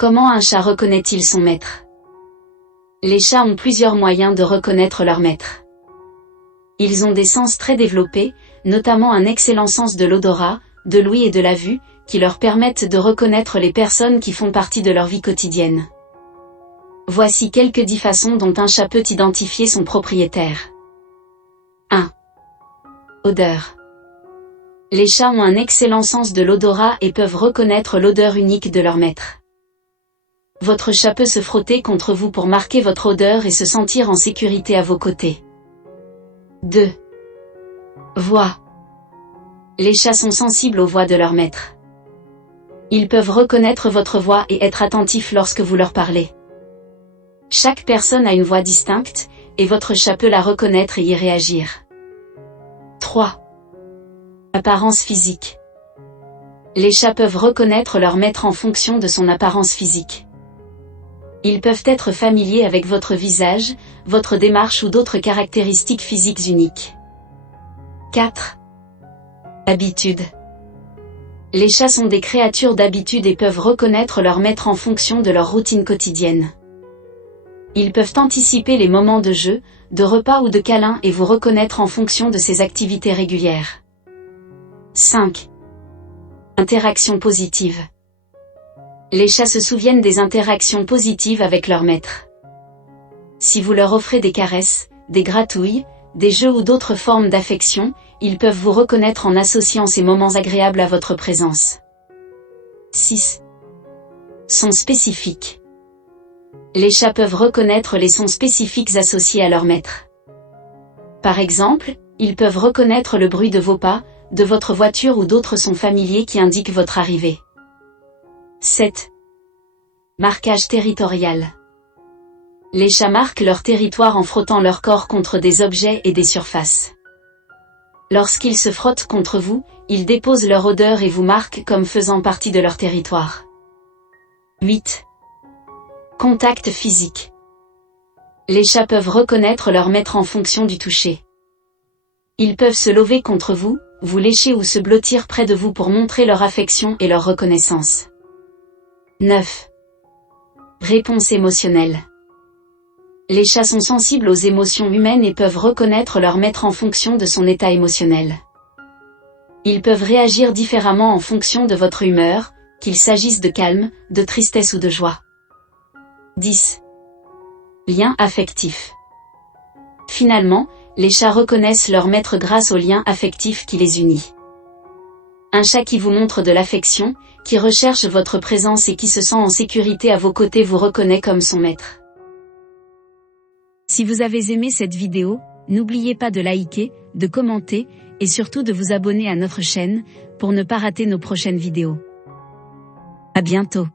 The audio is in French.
Comment un chat reconnaît-il son maître? Les chats ont plusieurs moyens de reconnaître leur maître. Ils ont des sens très développés, notamment un excellent sens de l'odorat, de l'ouïe et de la vue, qui leur permettent de reconnaître les personnes qui font partie de leur vie quotidienne. Voici quelques 10 façons dont un chat peut identifier son propriétaire. 1. Odeur. Les chats ont un excellent sens de l'odorat et peuvent reconnaître l'odeur unique de leur maître. Votre chat peut se frotter contre vous pour marquer votre odeur et se sentir en sécurité à vos côtés. 2. Voix. Les chats sont sensibles aux voix de leur maître. Ils peuvent reconnaître votre voix et être attentifs lorsque vous leur parlez. Chaque personne a une voix distincte, et votre chat peut la reconnaître et y réagir. 3. Apparence physique. Les chats peuvent reconnaître leur maître en fonction de son apparence physique. Ils peuvent être familiers avec votre visage, votre démarche ou d'autres caractéristiques physiques uniques. 4. Habitude. Les chats sont des créatures d'habitude et peuvent reconnaître leur maître en fonction de leur routine quotidienne. Ils peuvent anticiper les moments de jeu, de repas ou de câlins et vous reconnaître en fonction de ces activités régulières. 5. Interaction positive. Les chats se souviennent des interactions positives avec leur maître. Si vous leur offrez des caresses, des gratouilles, des jeux ou d'autres formes d'affection, ils peuvent vous reconnaître en associant ces moments agréables à votre présence. 6. Sons spécifiques. Les chats peuvent reconnaître les sons spécifiques associés à leur maître. Par exemple, ils peuvent reconnaître le bruit de vos pas, de votre voiture ou d'autres sons familiers qui indiquent votre arrivée. 7. Marquage territorial. Les chats marquent leur territoire en frottant leur corps contre des objets et des surfaces. Lorsqu'ils se frottent contre vous, ils déposent leur odeur et vous marquent comme faisant partie de leur territoire. 8. Contact physique. Les chats peuvent reconnaître leur maître en fonction du toucher. Ils peuvent se lever contre vous, vous lécher ou se blottir près de vous pour montrer leur affection et leur reconnaissance. 9. Réponse émotionnelle. Les chats sont sensibles aux émotions humaines et peuvent reconnaître leur maître en fonction de son état émotionnel. Ils peuvent réagir différemment en fonction de votre humeur, qu'il s'agisse de calme, de tristesse ou de joie. 10. Lien affectif. Finalement, les chats reconnaissent leur maître grâce au lien affectif qui les unit. Un chat qui vous montre de l'affection, qui recherche votre présence et qui se sent en sécurité à vos côtés vous reconnaît comme son maître. Si vous avez aimé cette vidéo, n'oubliez pas de liker, de commenter, et surtout de vous abonner à notre chaîne, pour ne pas rater nos prochaines vidéos. À bientôt.